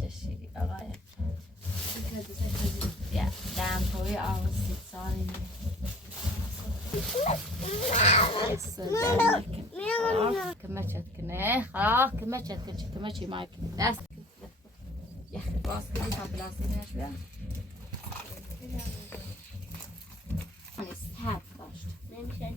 چشیدی آقای بیا دمپایی آقا 30 سالی کمه چی مایک دست یخ باز کنی تا پلاستیک نشویا نیست تب داشت نمیشه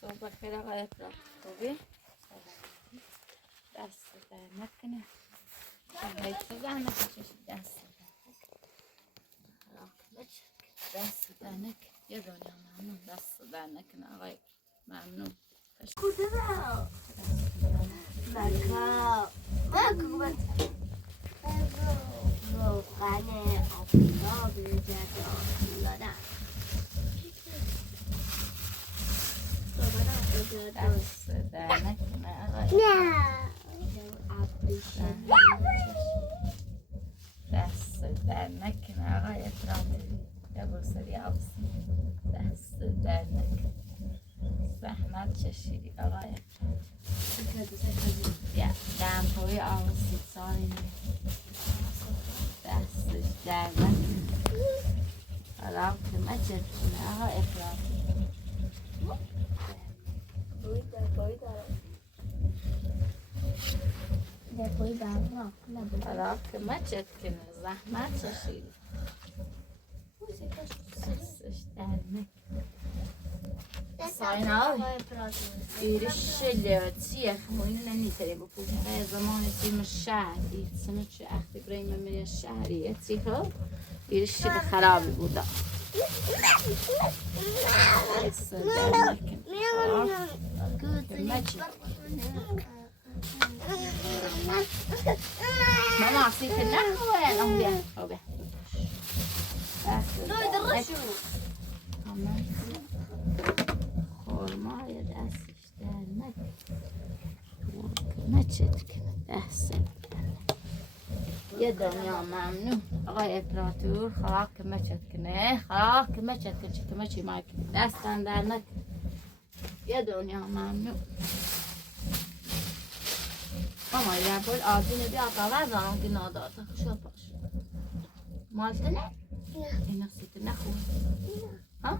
صبح بخیر آقای افراد خوبی؟ دست در نکنه تو زحمت کشید دست در نکنه یه دنیا ممنون دست در نکنه آقای ممنون کجا بگو روغن آفتاب جد آفولادن دست در نکنه آقای دست در نکنه آقای افراطی یه برسری آبسی دست در نکنه زحمت چشیدی آقای بیا دمپایی آقا 30 سالی دستش در نکنه حالا کمه چرکنه آقا افراطی حالا کمه چرکنه زحمت چشیدی دستش در نکنه ساینا ایرشلیاتیه خموینه نیتری بپوشن زمان تیم شهری سنو چه اختی برای من شهریه تیخو ایرشلی خرابی بودا ماما سیت نخواه ام بیا او بیا خورمای دستش در نکنه چت کنه دست یه دنیا ممنون آقای افراتور خواه که مچت کنه خواه که مچت کنه که مچی مایک دستن در نکنه یه دنیا ممنون ماما یه پول آدینه بیا قوار دارم که ناداده شو باش مالته نه؟ اینا سیت نخون ها؟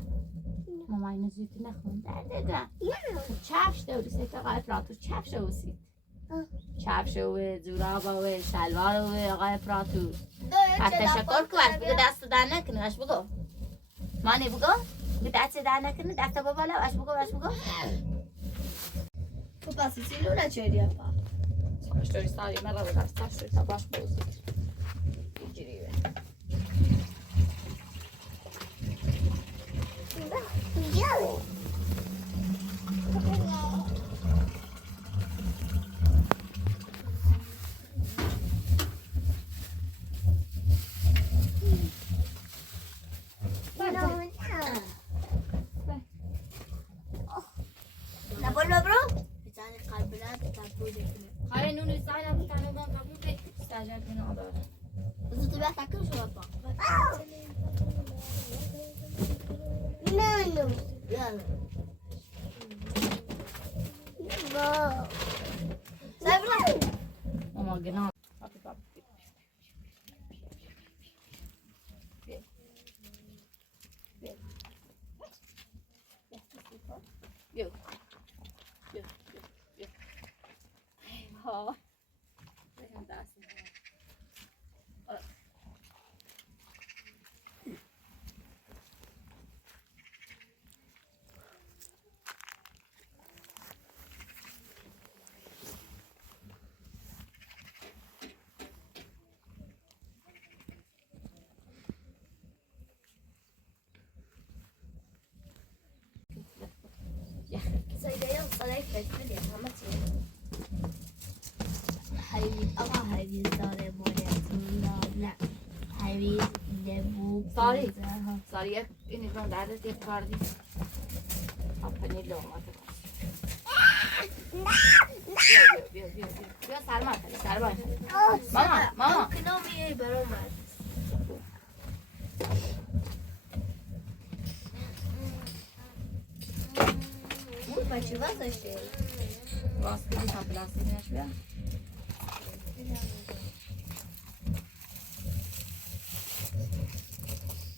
ماما اینو زیتی نخون دردن چفش دوری سیت آقای افراتور چفش دوسید چفش و زورابا و شلوار و آقای افراتور تشکر که باش بگو دست در نکنه باش بگو مانی بگو بگو دست در نکنه دست با بالا باش بگو تو پسی سیلو نچه دیا پا اشتري صاري مرة ولا اشتري تباش بوزي يجري خاله نونو ساینا بتانو گان کابو به استاجر کنه داره زود بیا تاکم شو بابا نه یالا با سبلا ماما گنا Yo. Ja. Det kan inte alls. سيدي صديق فيديو همتي حبيبي أما حبيبي صار مولاتي لا حبيبي لبوك صاري إني كنت عادة تكاردي أبني لوما بیا سلمان ماما که نامیه برام بچه واسه واسه دیگه تا پلاستیک نشویا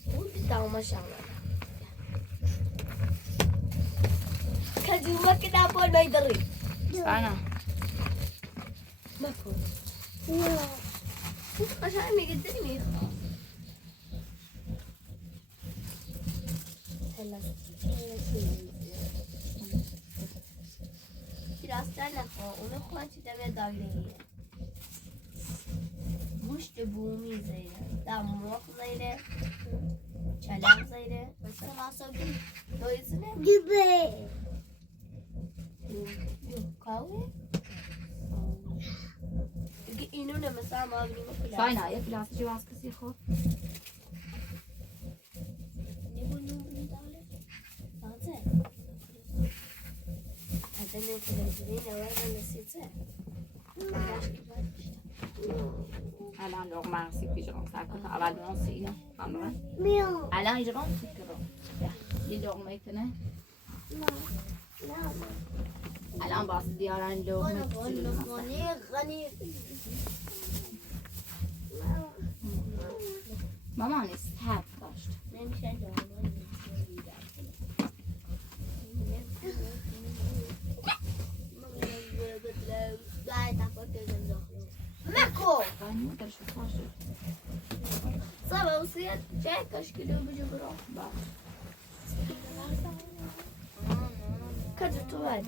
بود داما شامل کجوما که نبول میداری انا مکن قشنگ میگه داری میخوام راستن نخواه اونو خواه چی دمه داگرهیه گوشت بومی زیره دماغ زیره چلم زیره مثلا ماسابی دویزنه گیبه کاوه دیگه اینو نمسا ما بینیم پلاس ساینا یه پلاستیکی واس کسی خود نبو نو داله بازه هذا تلفزيون وهذا نسيته الان لغمه سیپی جرام سرکت اول نص اینو خانم الان جرام سیکرام یه لغمه کنه الان باز دیارن لغمه غني ماما نیست تب داشت نمیشه ماكو فاهمين درش الفاشل صعبة وصيت جاك اشكله بجبره كذبت وايد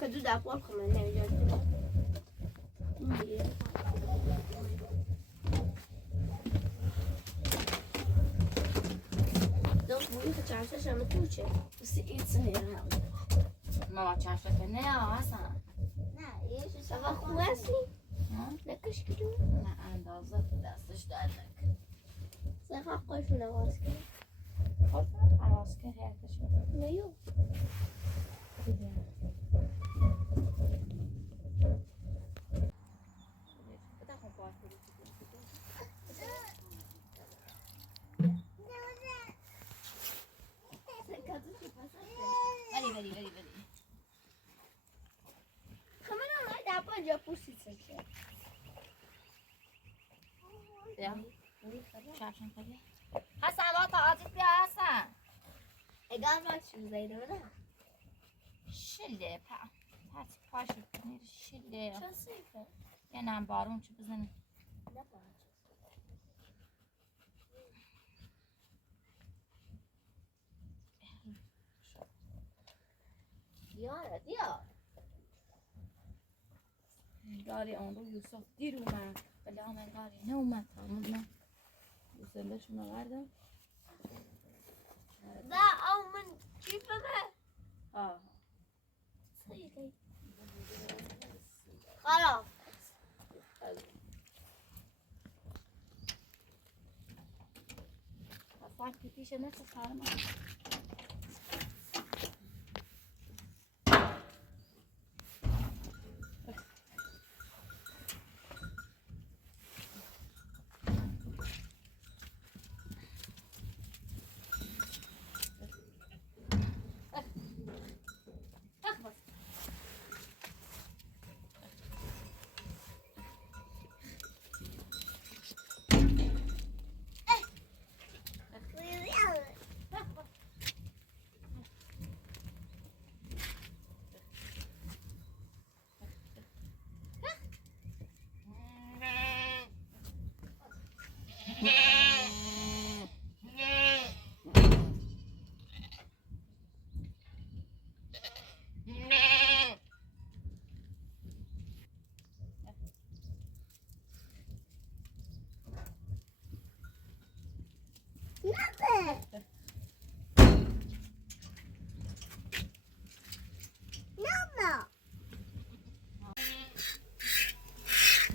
كذو ده أقوى كمان نيجي چاشش هم توچه بسی ایت سنیره ماما چاشته نه اصلا نه یه چیز اول خوب هستی نکش کدوم نه اندازه دستش در نکن سخت قایفون عوض کرد خب عوض که حیاتش نیو ولی همه نمای دبا اینجا پوسید سکه بیا چشم خیلی حسن واتا عاطف بیا حسن اگر ما چیز زیده نه شله پاشو کنیر شله چه سیفه یه نم بارون چه بزنه نه دیا داری آن رو یوسف دیر اومد ولی آمد داری نه اومد تمام نه یوسفشون آوردم و آمون چی بگه آه خلاص اصلا که پیش نفس خرم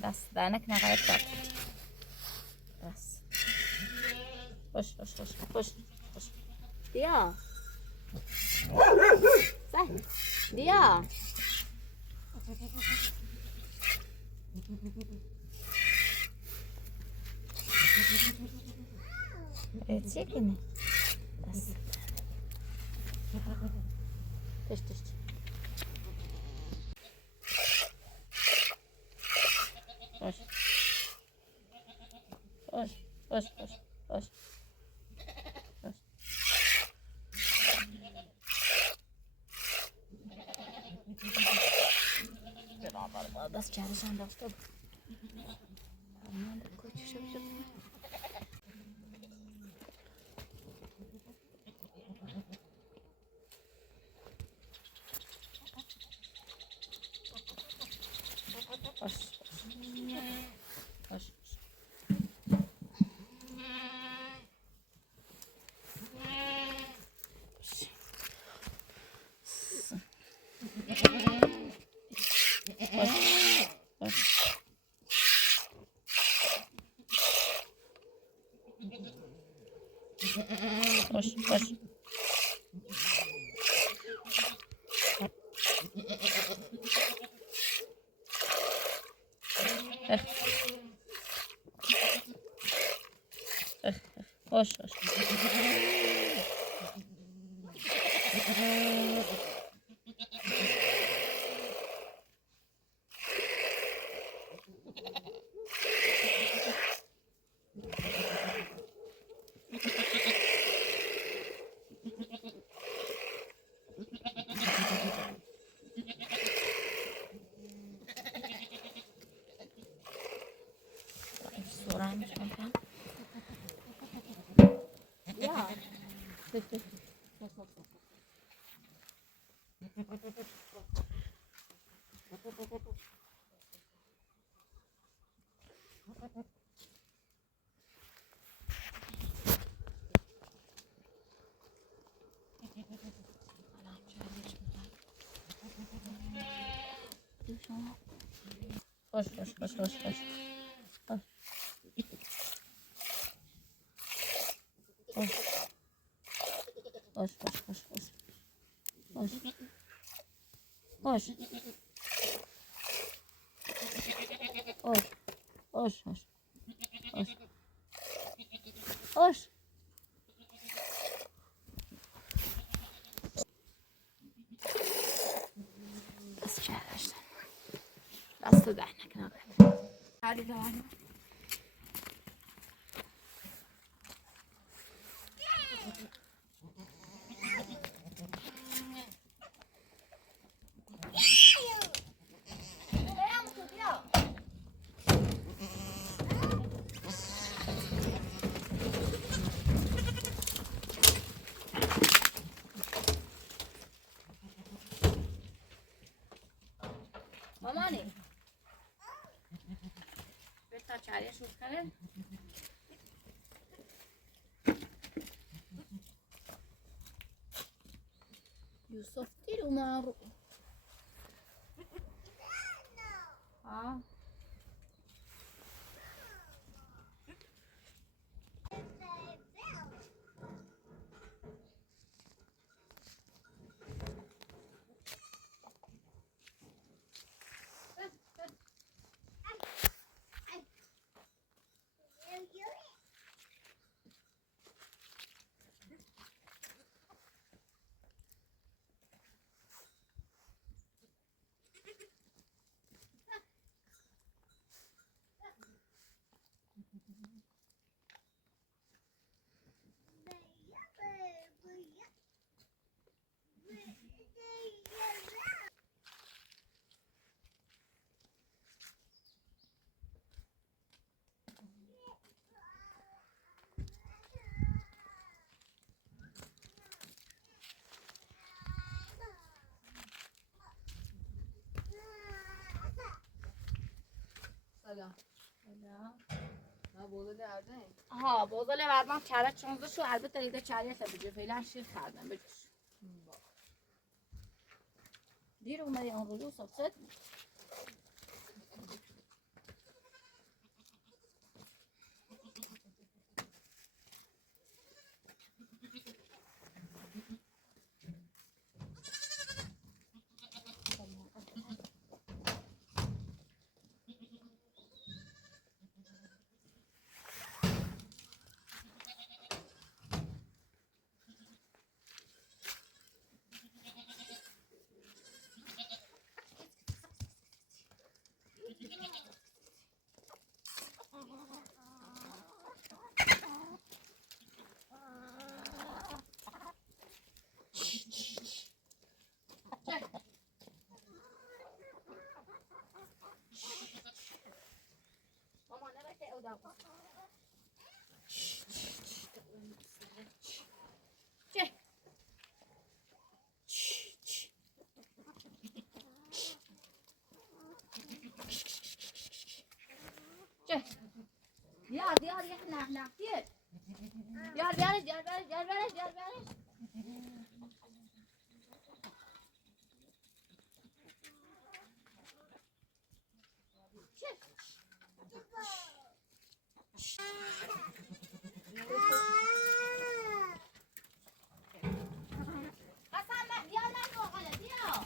بس دهنک نقایت داد بس خوش دیا سه دیا چیه کنی بس تش باش بس چهرش انداخته بود باش باش باش سرعه میکنم یا خوش بس چهرش دست دهنک نقید هری دهنک مامانی بتا چاریه شوز کنه یوسف تیر اومارو ها سلام. ما بوده درده. ها بوزل بعدم چاره 16 شو البته ایده چاره بجه فعلا شیر کردم بجوش دیر اومدی اون رو یوسف صد ماما نباید او داغ چه چه یاد یه نه یه یاد برش قسم بیا من واقعا بیا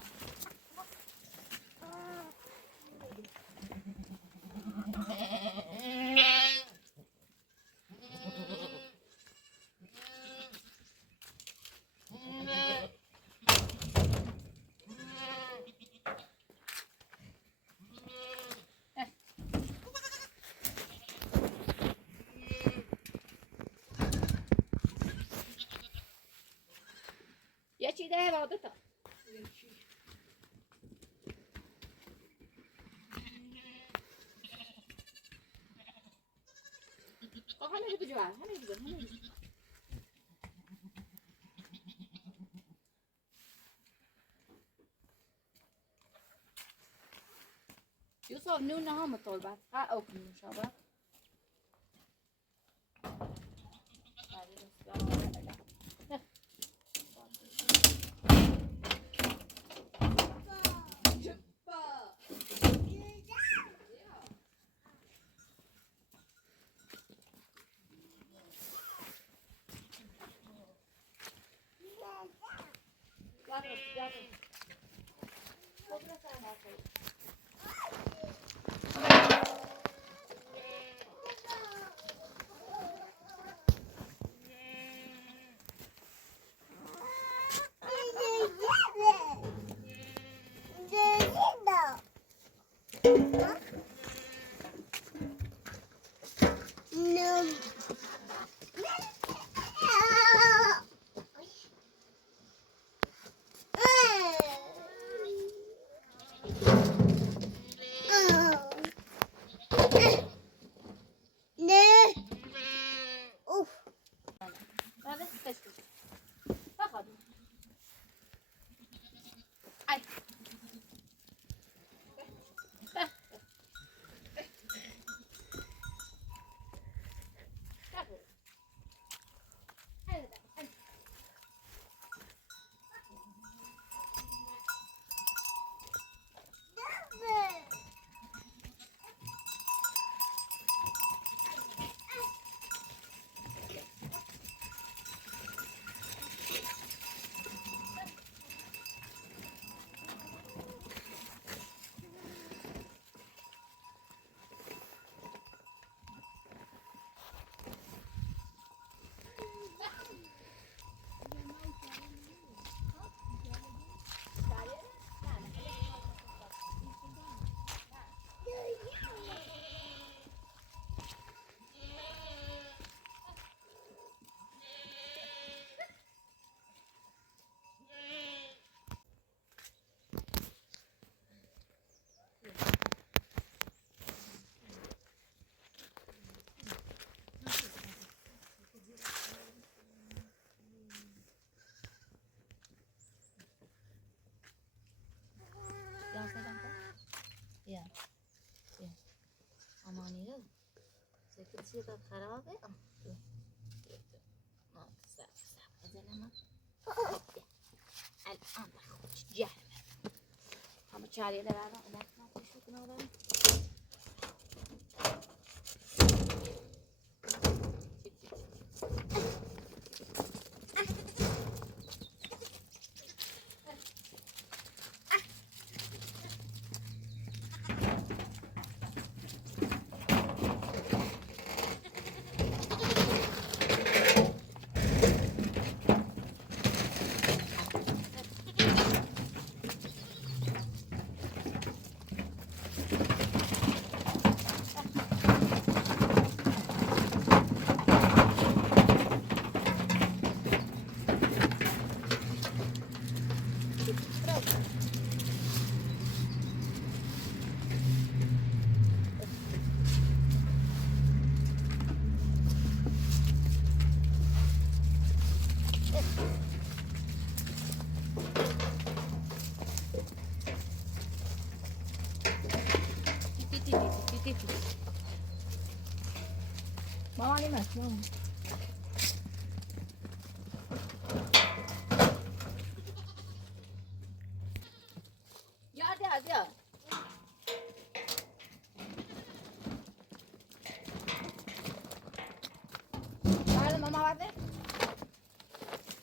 یه چی ده واده تا همه بجوار همه يوسف نونا هم طلبت او كم شباب چیزات خرابه؟ الان خودش جهنم همه چاریه در الان نتیشه کنه دارم ماما نیمت ماما یاد یاد بعد ماما بعد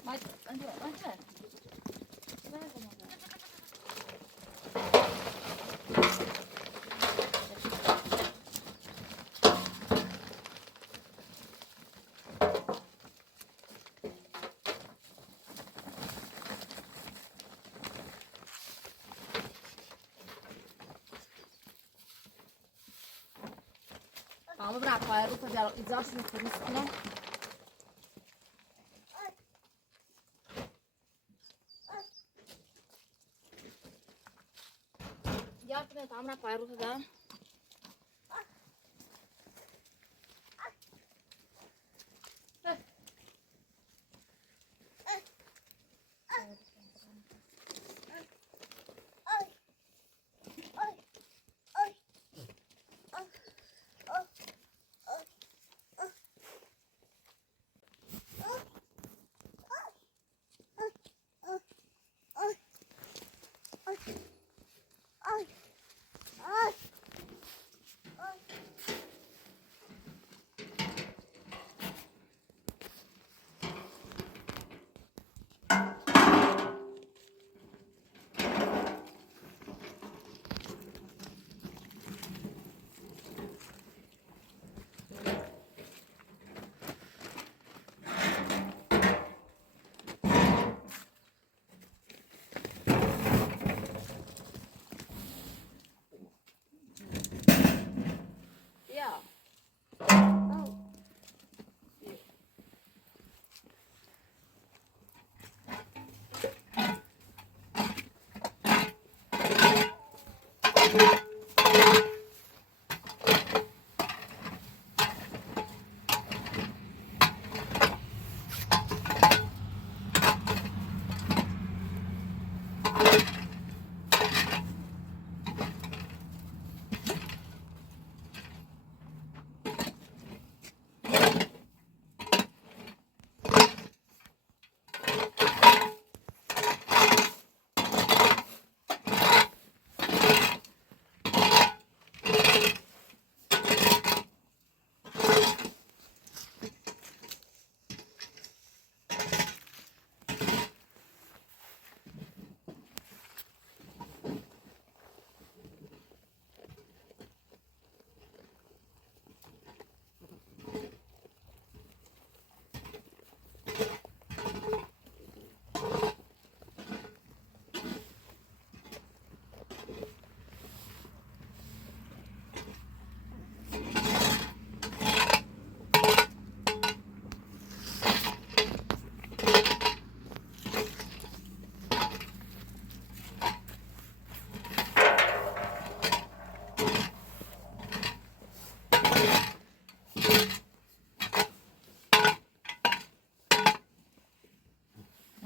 ما Vamos pra praia, vou fazer ela exausta por isso, né? Já vamos pra praia, vou fazer.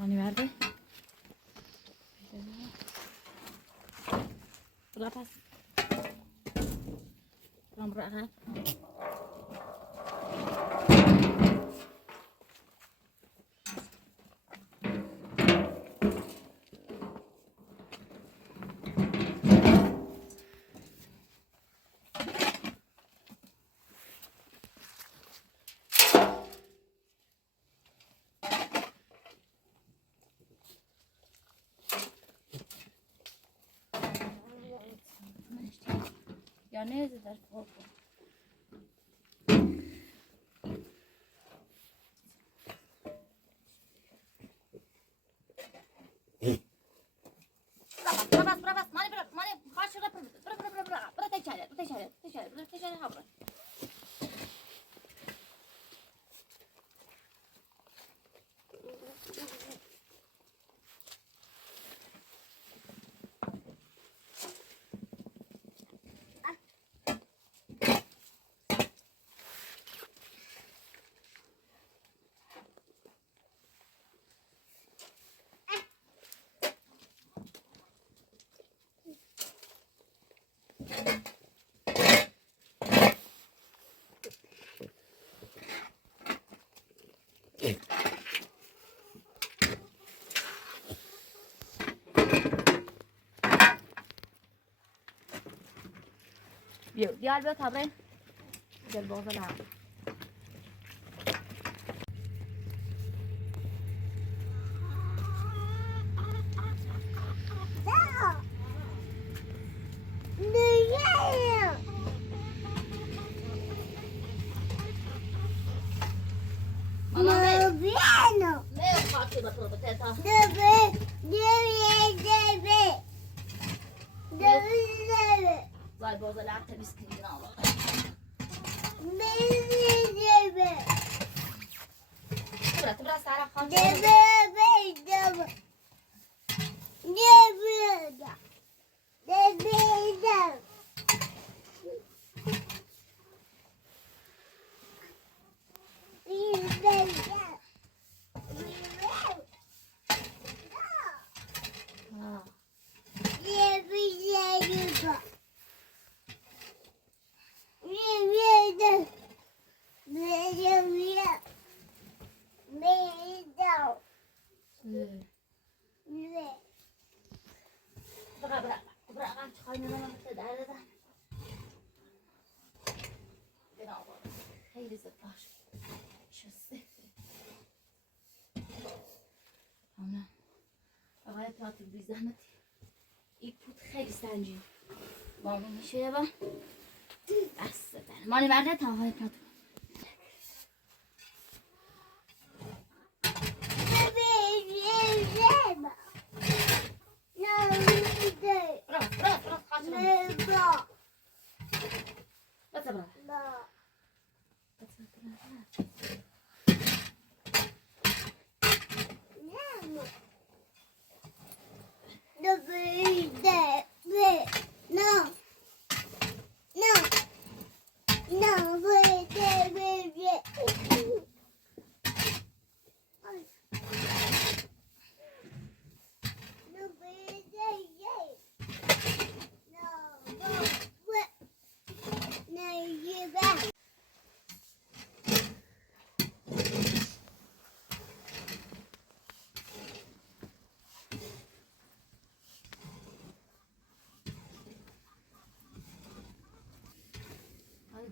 Verdi. Berapa? Kurang berat kan? گانه در فوق برا مانی خواهش رو برا تیچاره ها برا بیا دیال بیا تابره دل بازه لعب Vai bozda la'b temiz kildin Allah. Biraz Sara kan. Bırak kaynanama kadar da. Ben alalım. Hayır zıplar. Şusu. Tamam. آقای پاتر بی زحمتی این پود خیلی سنجی بابا میشه با دست در مانی برده تا آقای پاتر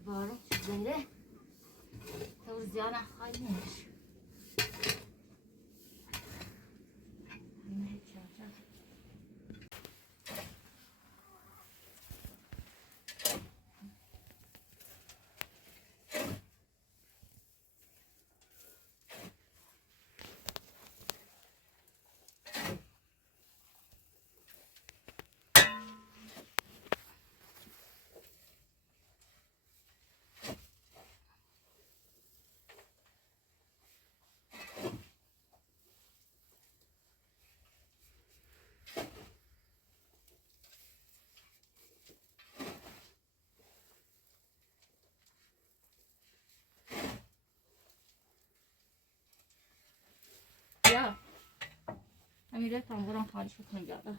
بارون زهره تو زیانه خواهی نمیشه اینه هیچ چرا یا امیره تنبورم خالی شد نگرده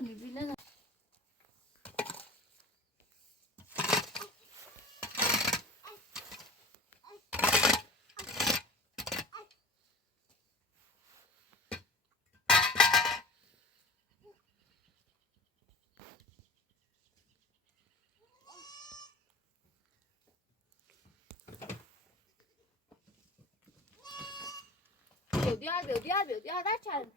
میبینه. بیار در چند.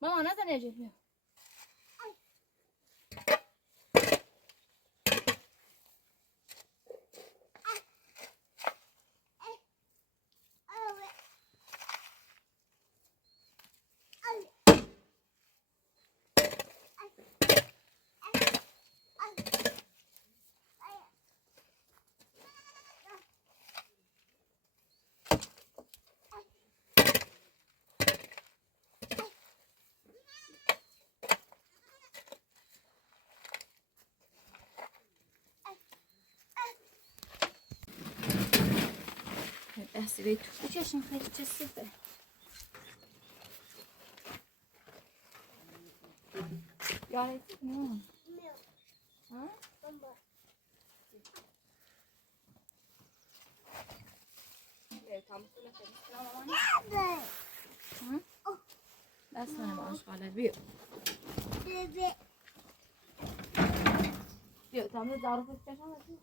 ماما نزن اجل بیا. دستی به تو کوچشون خیلی چسیفه. یاره نه ها؟ دست منه با آشغاله بیا بیا تمام دارو خوش چشم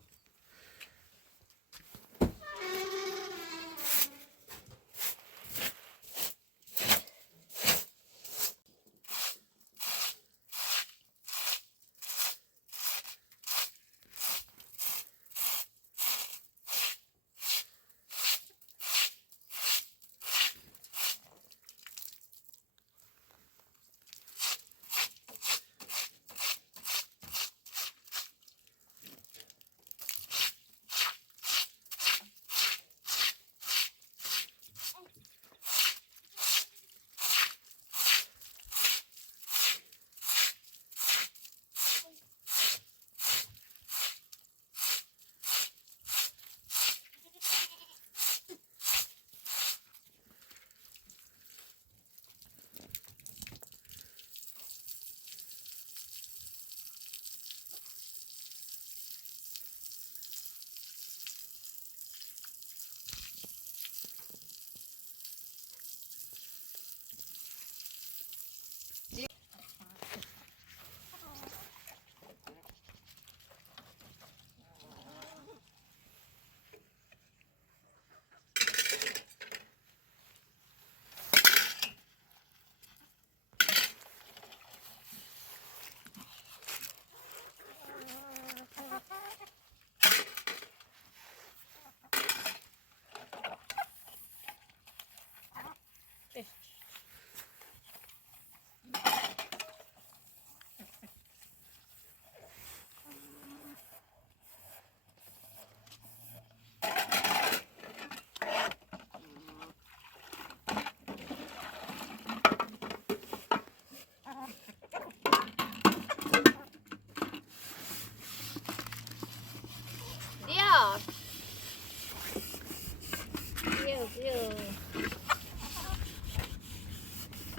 بیا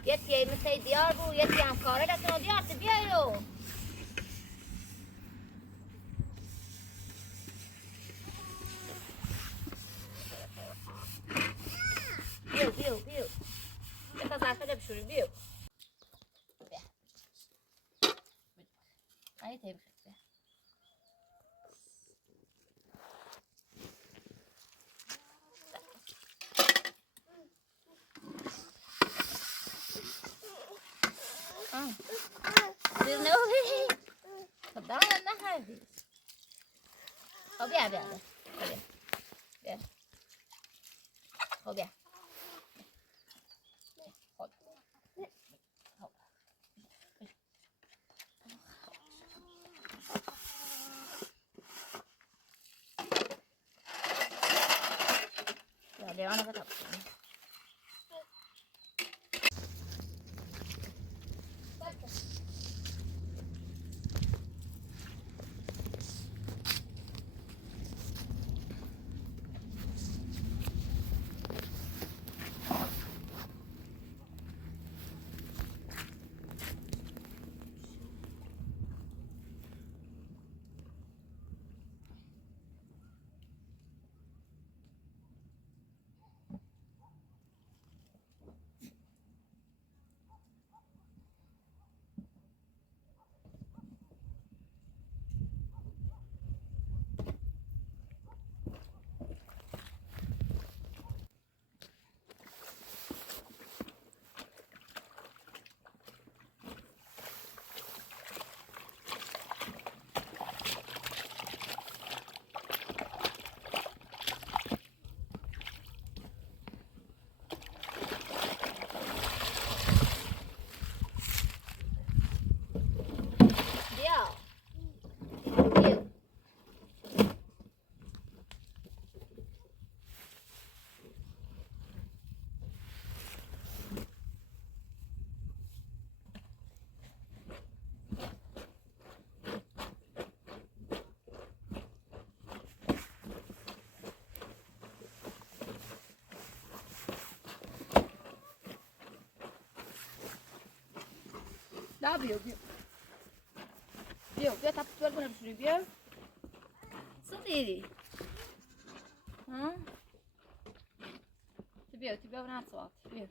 یکی مثل دیار بود یکی هم کاره دستون دیار بیایو بیو بتا زرفه بشوری بیو این تیب خیلی زیر نوری خب دارم نخوردی خب بیا خب بیا لیوانو بتا دا بیا بیا تا پتوال کنم شروع بیا چه دیری؟ ها؟ تو بیا برن سوات بیا